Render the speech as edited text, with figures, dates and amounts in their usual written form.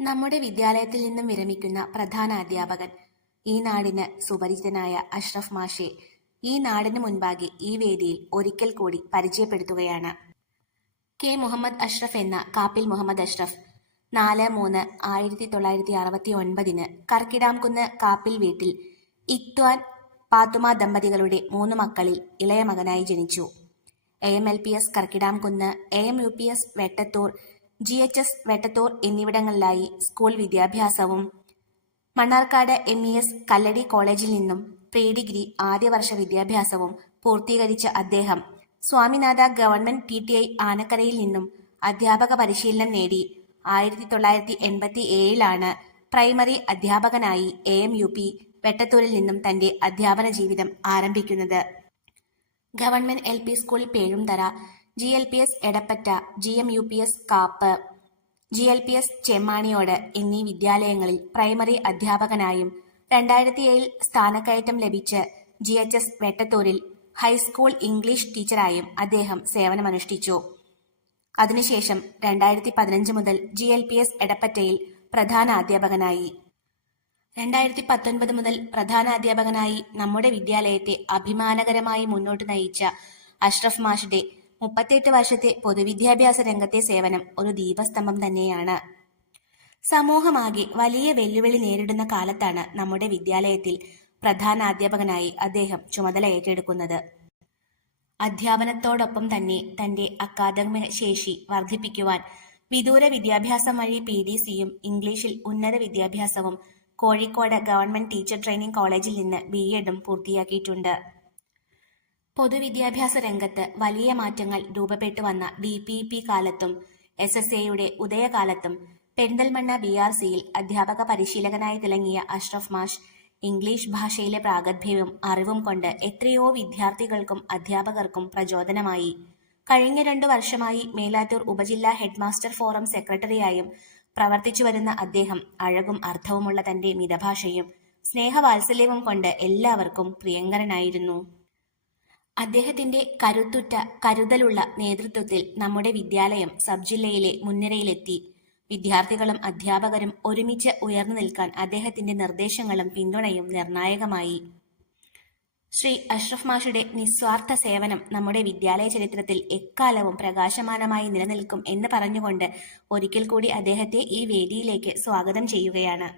നമ്മുടെ വിദ്യാലയത്തിൽ നിന്നും വിരമിക്കുന്ന പ്രധാന അധ്യാപകൻ, ഈ നാടിന് സുപരിചിതനായ അഷ്റഫ് മാഷെ ഈ നാടിന് മുൻപാകെ ഈ വേദിയിൽ ഒരിക്കൽ കൂടി പരിചയപ്പെടുത്തുകയാണ്. കെ മുഹമ്മദ് അഷ്റഫ് എന്ന കാപ്പിൽ മുഹമ്മദ് അഷ്റഫ് 4-3-1969 കർക്കിടാംകുന്ന് കാപ്പിൽ വീട്ടിൽ ഇക്ത്വാൻ പാത്തുമ ദമ്പതികളുടെ 3 മക്കളിൽ ഇളയ മകനായി ജനിച്ചു. AMLPS Karkidamkunnu, AMUPS Vettathur, GHS Vettathur എന്നിവിടങ്ങളിലായി സ്കൂൾ വിദ്യാഭ്യാസവും മണ്ണാർക്കാട് MES കല്ലടി കോളേജിൽ നിന്നും പ്രീ ഡിഗ്രി ആദ്യവർഷ വിദ്യാഭ്യാസവും പൂർത്തീകരിച്ച അദ്ദേഹം സ്വാമിനാഥ ഗവൺമെന്റ് TTI ആനക്കരയിൽ നിന്നും അധ്യാപക പരിശീലനം നേടി 1987 പ്രൈമറി അധ്യാപകനായി AMUP വെട്ടത്തൂരിൽ നിന്നും തന്റെ അധ്യാപന ജീവിതം ആരംഭിക്കുന്നത്. Government LP school Pezhumthara, GLPS Edappatta, GMUPS Kappu, GLPS Chemmaniyode എന്നീ വിദ്യാലയങ്ങളിൽ പ്രൈമറി അധ്യാപകനായും 2007 സ്ഥാനക്കയറ്റം ലഭിച്ച് GHS വെട്ടത്തൂരിൽ ഹൈസ്കൂൾ ഇംഗ്ലീഷ് ടീച്ചറായും അദ്ദേഹം സേവനമനുഷ്ഠിച്ചു. അതിനുശേഷം 2015 മുതൽ GLPS എടപ്പറ്റയിൽ പ്രധാന അധ്യാപകനായി. 2019 മുതൽ പ്രധാനാധ്യാപകനായി നമ്മുടെ വിദ്യാലയത്തെ അഭിമാനകരമായി മുന്നോട്ട് നയിച്ച അഷ്റഫ് മാഷിന്റെ 38 വർഷത്തെ പൊതുവിദ്യാഭ്യാസ രംഗത്തെ സേവനം ഒരു ദീപസ്തംഭം തന്നെയാണ്. സമൂഹമാകെ വലിയ വെല്ലുവിളി നേരിടുന്ന കാലത്താണ് നമ്മുടെ വിദ്യാലയത്തിൽ പ്രധാനാധ്യാപകനായി അദ്ദേഹം ചുമതല ഏറ്റെടുക്കുന്നത്. അധ്യാപനത്തോടൊപ്പം തന്നെ തന്റെ അക്കാദമിക ശേഷി വർദ്ധിപ്പിക്കുവാൻ വിദൂര വിദ്യാഭ്യാസം വഴി PDCയും ഇംഗ്ലീഷിൽ ഉന്നത വിദ്യാഭ്യാസവും കോഴിക്കോട് ഗവൺമെന്റ് ടീച്ചർ ട്രെയിനിംഗ് കോളേജിൽ നിന്ന് BEdും പൂർത്തിയാക്കിയിട്ടുണ്ട്. പൊതുവിദ്യാഭ്യാസ രംഗത്ത് വലിയ മാറ്റങ്ങൾ രൂപപ്പെട്ടു വന്ന DPP കാലത്തും SSAയുടെ ഉദയകാലത്തും പെരിന്തൽമണ്ണ BRCയിൽ അധ്യാപക പരിശീലകനായി തിളങ്ങിയ അഷ്റഫ് മാഷ് ഇംഗ്ലീഷ് ഭാഷയിലെ പ്രാഗൽഭ്യവും അറിവും കൊണ്ട് എത്രയോ വിദ്യാർത്ഥികൾക്കും അധ്യാപകർക്കും പ്രചോദനമായി. കഴിഞ്ഞ 2 വർഷമായി മേലാറ്റൂർ ഉപജില്ലാ ഹെഡ്മാസ്റ്റർ ഫോറം സെക്രട്ടറിയായും പ്രവർത്തിച്ചു വരുന്ന അദ്ദേഹം അഴകും അർത്ഥവുമുള്ള തന്റെ മിതഭാഷയും സ്നേഹവാത്സല്യവും കൊണ്ട് എല്ലാവർക്കും പ്രിയങ്കരനായിരുന്നു. അദ്ദേഹത്തിന്റെ കരുതലുള്ള നേതൃത്വത്തിൽ നമ്മുടെ വിദ്യാലയം സബ് ജില്ലയിലെ മുൻനിരയിലെത്തി. വിദ്യാർത്ഥികളും അധ്യാപകരും ഒരുമിച്ച് ഉയർന്നു നിൽക്കാൻ അദ്ദേഹത്തിന്റെ നിർദ്ദേശങ്ങളും പിന്തുണയും നിർണായകമായി. ശ്രീ അഷ്റഫ് മാഷുടെ നിസ്വാർത്ഥ സേവനം നമ്മുടെ വിദ്യാലയ ചരിത്രത്തിൽ എക്കാലവും പ്രകാശമാനമായി നിലനിൽക്കും എന്ന് പറഞ്ഞുകൊണ്ട് ഒരിക്കൽ കൂടി അദ്ദേഹത്തെ ഈ വേദിയിലേക്ക് സ്വാഗതം ചെയ്യുകയാണ്.